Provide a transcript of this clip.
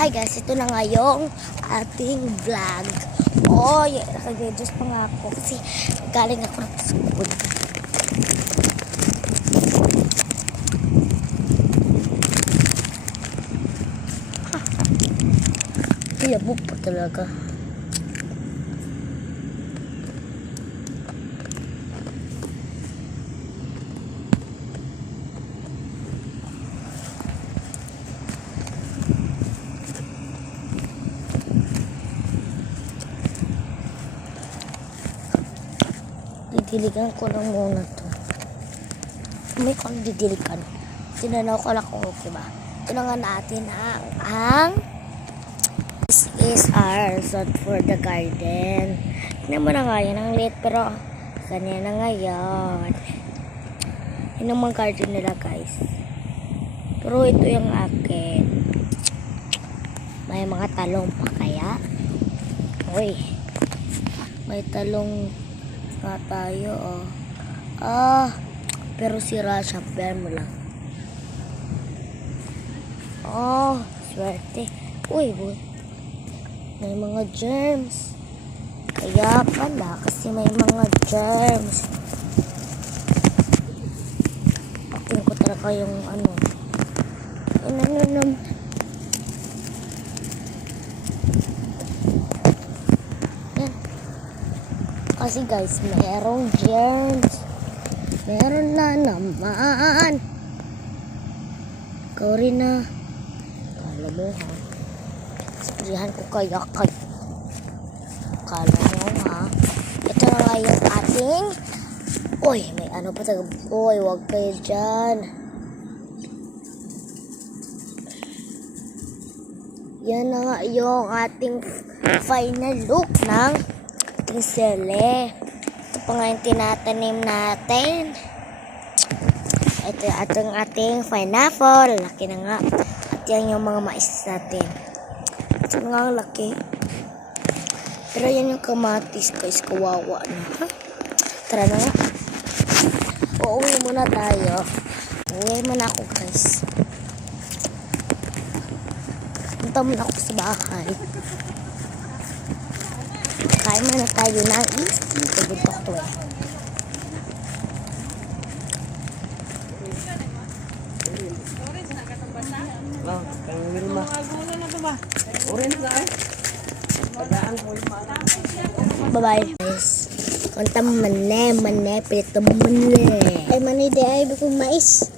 Hi guys, ito na nga yung ating vlog. Oh, yeah, naka-videos pa nga ako kasi galing ako ng sukod. Yabog pa talaga. Didiligan ko lang muna to. May kung didiligan. Tinanaw ko lang kung okay ba. Ito na nga natin ang this is our resort for the garden. Tignan mo na nga yan. Ang liit pero ganyan na nga yan. Yun ang mga garden nila guys. Pero ito yung akin. May mga talong pa kaya. Uy. May talong nga tayo pero sira siya, pero mo lang swerte. Uy, may mga germs kaya pala kasi may mga germs. Atin ko talaga yung kasi guys, merong germs. Meron na naman. Ikaw rin na. Kala mo ha. Sprayan ko kaya. Kala mo ha. Ito na nga yung ating. Uy, may ano pa taga. Uy, huwag kayo dyan. Yan na nga yung ating final look ng sele. Ito pa nga yung tinatanim natin. Ito yung ating pineapple. Laki na nga. At yan yung mga mais natin. Ito nga ang laki. Pero yan yung kamatis guys. Kawawa na. Tara na nga. Uuwi muna tayo. Uuwi muna ako guys. Punta muna ako sa bahay. Kain muna tayo ng isi. Pagod ko eh. Bye-bye guys. Kunta mane, prito mane. Ay mani de ay bukong mais.